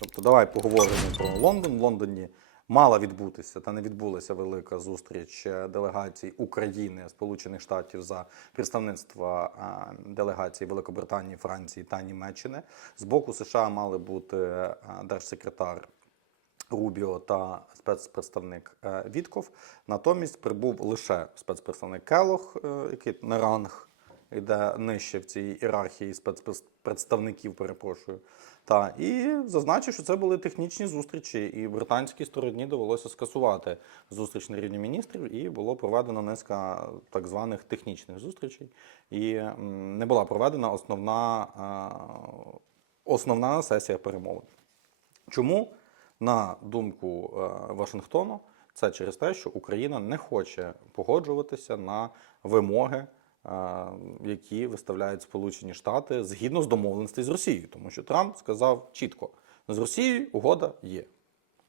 Тобто, давай поговоримо про Лондон. В Лондоні мала відбутися та не відбулася велика зустріч е, делегацій України, Сполучених Штатів за представництва е, делегацій Великобританії, Франції та Німеччини. З боку США мали бути е, держсекретар Рубіо та спецпредставник Вітков. Натомість прибув лише спецпредставник Келох, який на ранг йде нижче в цій ієрархії спецпредставників, перепрошую. Та і зазначив, що це були технічні зустрічі, і британській стороні довелося скасувати зустріч на рівні міністрів, і було проведено низка так званих технічних зустрічей. І не була проведена основна, е, основна сесія перемовин. Чому, на думку е, Вашингтону, це через те, що Україна не хоче погоджуватися на вимоги, які виставляють Сполучені Штати згідно з домовленостей з Росією, тому що Трамп сказав чітко: з Росією угода є.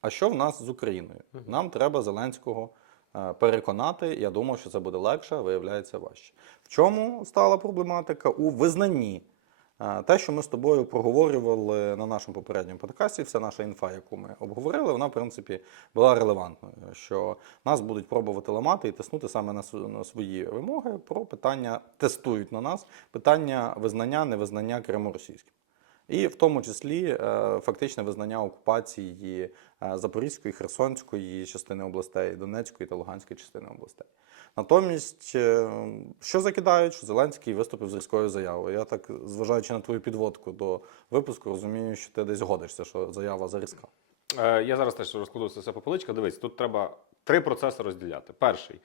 А що в нас з Україною? Нам треба Зеленського е, переконати. Я думав, що це буде легше, виявляється важче. В чому стала проблематика? У визнанні. Те, що ми з тобою проговорювали на нашому попередньому подкасті, вся наша інфа, яку ми обговорили, вона в принципі була релевантною. Що нас будуть пробувати ламати і тиснути саме на св- свої вимоги про питання тестують на нас питання визнання, невизнання Криму російським. І в тому числі е, фактичне визнання окупації е, Запорізької, Херсонської частини областей, Донецької та Луганської частини областей. Натомість, е, що закидають, що Зеленський виступив з різкою заявою. Я так, зважаючи на твою підводку до випуску, розумію, що ти десь годишся, що заява зарізка. Е, Я зараз теж розкладу це все по поличках. Дивись, тут треба три процеси розділяти. Перший.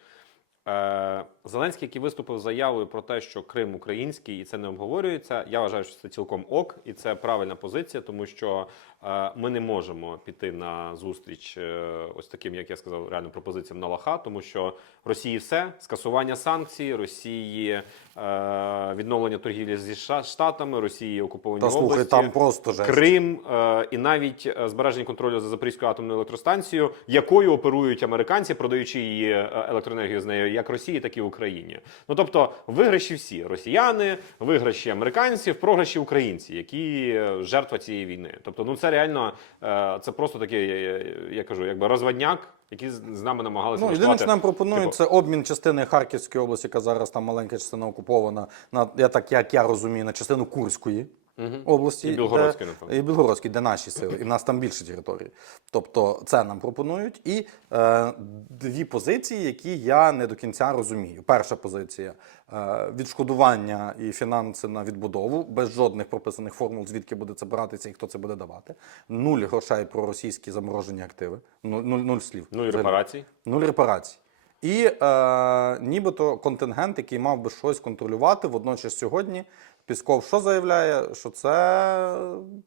Е, Зеленський, який виступив з заявою про те, що Крим український і це не обговорюється. Я вважаю, що це цілком ок, і це правильна позиція, тому що е, ми не можемо піти на зустріч е, ось таким, як я сказав, реально пропозиціям на лаха, тому що Росії все скасування санкцій, Росії відновлення торгівлі зі Штатами, Росії окуповані Та слухай, там просто жесть. Крим і навіть збереження контролю за Запорізькою атомною електростанцією, якою оперують американці, продаючи її електроенергію з нею як Росії, так і Україні. Ну тобто, виграші всі росіяни, виграші американців, програші українці, які е, жертва цієї війни. Тобто, ну це реально е, це просто такий, я, кажу, якби розводняк, з з нами намагалися Ну, єдине, що нам пропонують, Типу, це обмін частини Харківської області, яка зараз там маленька частина окупована, на я так як я розумію, на частину Курської області І Білгородської, де, і Білгородської, де наші сили, і в нас там більше території. Тобто, це нам пропонують. І е, дві позиції, які я не до кінця розумію. Перша позиція е, відшкодування і фінанси на відбудову без жодних прописаних формул, звідки буде це братися і хто це буде давати. Нуль грошей про російські заморожені активи. Нуль, нуль, нуль слів. ну Взагалі. репарацій. Нуль репарацій. І е, нібито контингент, який мав би щось контролювати, водночас сьогодні Пісков що заявляє, що це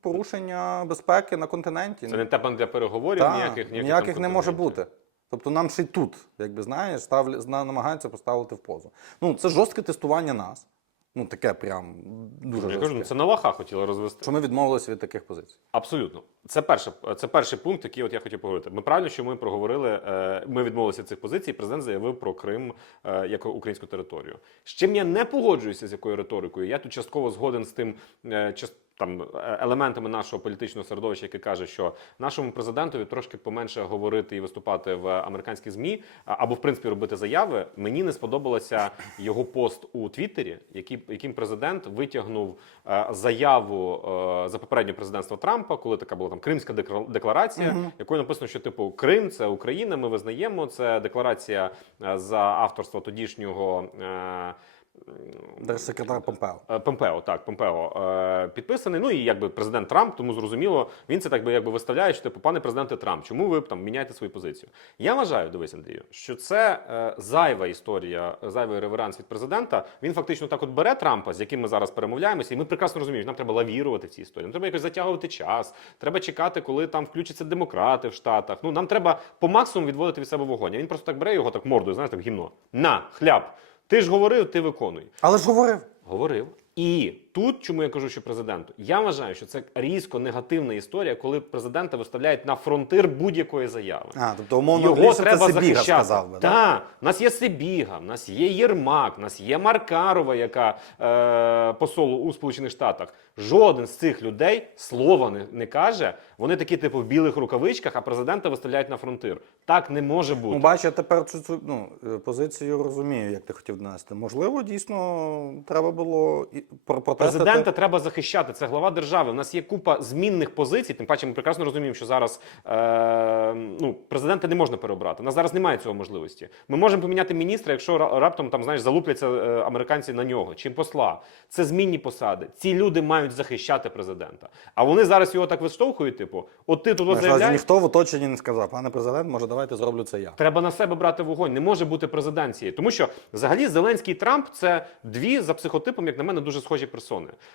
порушення безпеки на континенті. Це не тепан для переговорів, Та, ніяких ніяких, ніяких не може бути. Тобто нам ще й тут, якби знаєш, став намагаються поставити в позу. Ну, це жорстке тестування нас. Ну, таке прям дуже Я кажу, ну, це на ваха хотіли розвести. Що ми відмовилися від таких позицій. Абсолютно, це перше, це перший пункт, який от я хотів поговорити. Ми правильно, що ми проговорили. е, Ми відмовилися від цих позицій. Президент заявив про Крим е, як українську територію. З чим я не погоджуюся з якою риторикою. Я тут частково згоден з тим е, там е, елементами нашого політичного середовища, яке каже, що нашому президентові трошки поменше говорити і виступати в американських змі або в принципі робити заяви. Мені не сподобалося його пост у Твіттері, який, яким президент витягнув е, заяву е, за попереднє президентство Трампа, коли така була там Кримська декла- декларація, якою написано, що типу Крим це Україна. Ми визнаємо. Це декларація за авторства тодішнього. Е, Держсекретар Помпео. Е, Помпео, так, Помпео е, підписаний. Ну і якби президент Трамп, тому зрозуміло, він це так би якби виставляє, що типу, пане президенте Трамп, чому ви там міняєте свою позицію? Я вважаю, дивись, Андрію, що це е, зайва історія, зайвий реверанс від президента. Він фактично так от бере Трампа, з яким ми зараз перемовляємося, і ми прекрасно розуміємо, що нам треба лавірувати в цій історії. Нам треба якось затягувати час. Треба чекати, коли там включаться демократи в Штатах. Ну нам треба по максимуму відводити від себе вогонь. А він просто так бере його так мордою, знаєш, так гімно. На хляб. Ти ж говорив, ти виконуй. Але ж говорив. Говорив. І тут, чому я кажу, що президенту, я вважаю, що це різко негативна історія, коли президента виставляють на фронтир будь-якої заяви. А, тобто, умовно, Його це треба Сибіга захищати. сказав би. да? Так, у нас є Сибіга, в нас є Єрмак, в нас є Маркарова, яка е, посол у Сполучених Штатах. Жоден з цих людей слова не, не каже. Вони такі, типу, в білих рукавичках, а президента виставляють на фронтир. Так не може бути. Ну, бачу, я тепер цю, цю ну, е, позицію розумію, як ти хотів донести. Можливо, дійсно треба було і про. Президента треба захищати. Це глава держави. У нас є купа змінних позицій. Тим паче, ми прекрасно розуміємо, що зараз е, ну, президента не можна переобрати. У нас зараз немає цього можливості. Ми можемо поміняти міністра, якщо раптом там знаєш залупляться е, американці на нього чи посла. Це змінні посади. Ці люди мають захищати президента. А вони зараз його так виштовхують. Типу, от ти тут заявляєш. ніхто в оточенні не сказав, пане президент, може, давайте зроблю це я. Треба на себе брати вогонь. Не може бути президенцією. Тому що взагалі Зеленський і Трамп це дві за психотипом, як на мене, дуже схожі персони.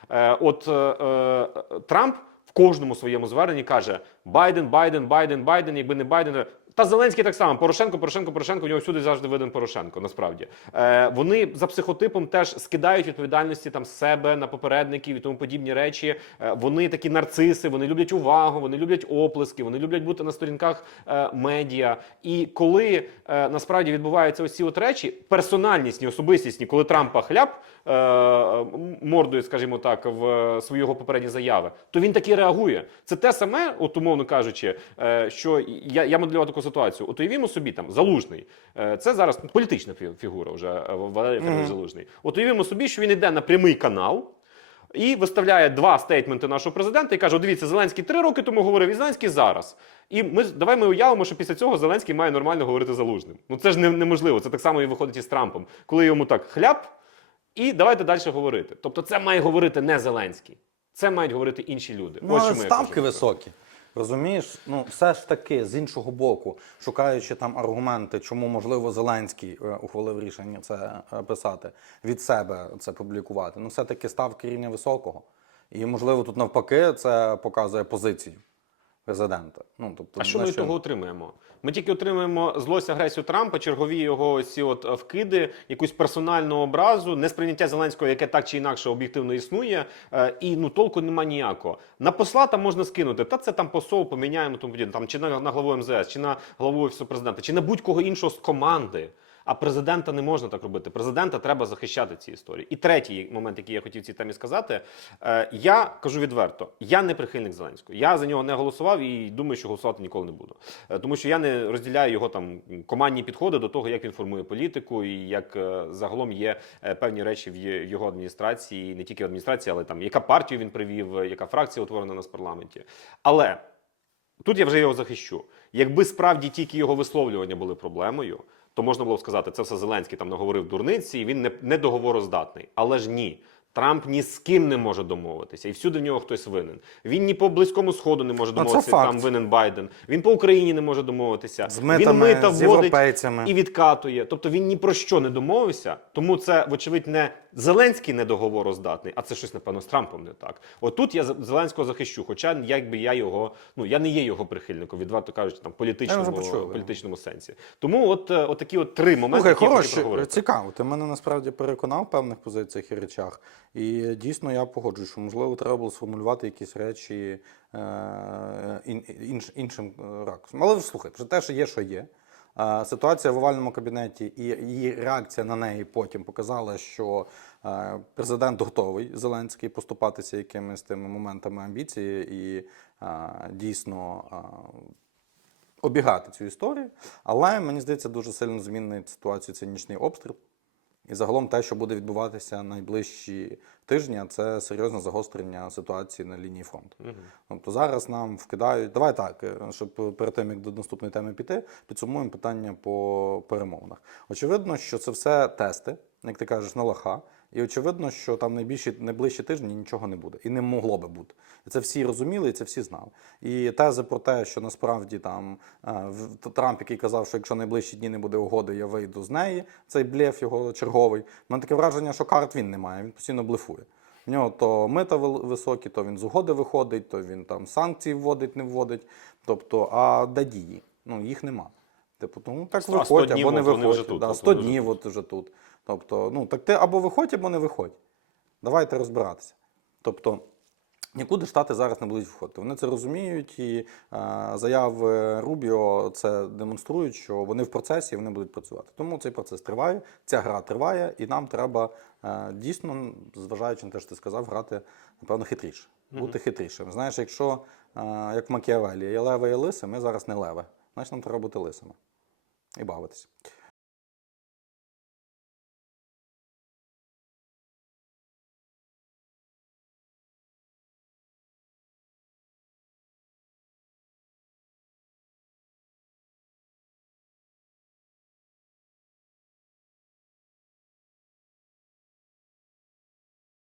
Е, от е, е, Трамп в кожному своєму зверненні каже: Байден, Байден, Байден, Байден, якби не Байден. Та Зеленський так само. Порошенко, Порошенко, Порошенко. У нього всюди завжди виден Порошенко. Насправді е, вони за психотипом теж скидають відповідальності там себе на попередників і тому подібні речі. Е, вони такі нарциси, вони люблять увагу, вони люблять оплески, вони люблять бути на сторінках е, медіа. І коли е, насправді відбуваються ось от речі, персональнісні, особистісні, коли Трампа хляб е, м- мордує, скажімо так, в е, свої його попередні заяви, то він таки реагує. Це те саме, от умовно кажучи, е, що я, я моделював таку ситуацію. От уявімо собі там залужний. Це зараз політична фігура вже Валерій Федорович Залужний. От уявімо собі, що він йде на прямий канал. І виставляє два стейтменти нашого президента і каже: дивіться, Зеленський три роки тому говорив, і Зеленський зараз. І ми давай ми уявимо, що після цього Зеленський має нормально говорити залужним. Ну це ж не- неможливо. Це так само і виходить із Трампом, коли йому так хляб, і давайте далі говорити. Тобто, це має говорити не Зеленський, це мають говорити інші люди. Ну, Ось але чому я ставки кажу. високі. Розумієш, ну все ж таки з іншого боку, шукаючи там аргументи, чому можливо Зеленський е, ухвалив рішення це е, писати від себе це публікувати. Ну, все таки ставки рівня високого. І можливо, тут навпаки це показує позицію президента. Ну тобто, А що ми того отримуємо? Ми тільки отримуємо злость агресію Трампа, чергові його ці от е, вкиди, якусь персональну образу, несприйняття Зеленського, яке так чи інакше об'єктивно існує, е, і ну толку нема ніякого. На посла там можна скинути. Та це там посол поміняємо тому подібне, там чи на, на главу МЗС, чи на главу офісу президента, чи на будь-кого іншого з команди. А президента не можна так робити. Президента треба захищати ці історії. І третій момент, який я хотів цій темі сказати, е, я кажу відверто: я не прихильник Зеленського. Я за нього не голосував і думаю, що голосувати ніколи не буду. Е, тому що я не розділяю його там командні підходи до того, як він формує політику, і як е, загалом є певні речі в його адміністрації, не тільки в адміністрації, але там яка партію він привів, яка фракція утворена нас в парламенті. Але тут я вже його захищу. Якби справді тільки його висловлювання були проблемою, то можна було б сказати, це все Зеленський там наговорив дурниці, і він не, не договороздатний. Але ж ні. Трамп ні з ким не може домовитися, і всюди в нього хтось винен. Він ні по близькому сходу не може Ну, домовитися. Там винен Байден. Він по Україні не може домовитися. З він митами, мита з європейцями. і відкатує. Тобто він ні про що не домовився. Тому це, вочевидь, не Зеленський недоговороздатний, а це щось, напевно, з Трампом не так. Отут я Зеленського захищу. Хоча якби я його, ну я не є його прихильником, відверто кажучи, там політичному, почув, політичному сенсі. Тому от, е, от такі от три моменти, Слухай, які хороші, цікаво. Ти мене насправді переконав в певних позиціях і речах. І дійсно я погоджуюсь, що можливо треба було сформулювати якісь речі е, ін, інш, іншим е, ракурсом. Але слухай, вже те, що є, що є. Ситуація в овальному кабінеті і її реакція на неї потім показала, що е, президент готовий Зеленський поступатися якимись тими моментами амбіції і е, дійсно е, обігати цю історію. Але мені здається, дуже сильно змінить ситуацію цей нічний обстріл. І загалом те, що буде відбуватися найближчі тижні, це серйозне загострення ситуації на лінії фронту. Тобто зараз нам вкидають. Давай так, е, щоб перед тим як до наступної теми піти, підсумуємо питання по перемовинах. Очевидно, що це все тести, як ти кажеш, на лоха. І очевидно, що там найбільші найближчі тижні нічого не буде і не могло би бути. І це всі розуміли, і це всі знали. І тези про те, що насправді там е, Трамп, який казав, що якщо найближчі дні не буде угоди, я вийду з неї. Цей блеф його черговий. У мене таке враження, що карт він не має, він постійно блефує. В нього то мита високі, то він з угоди виходить, то він там санкції вводить, не вводить. Тобто, а де дії? Ну їх нема. Типу, ну так днів, або не тут, да, 100 вони вже днів, от вже тут. Тобто, ну так ти або виходь, або не виходь. Давайте розбиратися. Тобто нікуди штати зараз не будуть входити. Вони це розуміють, і е, заяви Рубіо це демонструють, що вони в процесі і вони будуть працювати. Тому цей процес триває, ця гра триває, і нам треба е, дійсно, зважаючи на те, що ти сказав, грати напевно хитріше, бути хитрішим. Знаєш, якщо е, як в Макіавелі є леви і лиси, ми зараз не леви. Значить, нам треба бути лисами і бавитися.